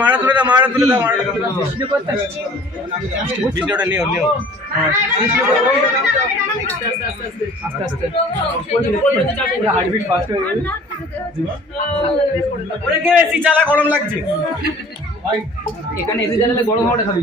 মারা তুলে দাও, মারা তুলে দাও, মারা ভিডিওটা নিও নিও। এসি চালা গরম লাগছে এখানে, এসি চালালে গরম হওয়াটা খাবি।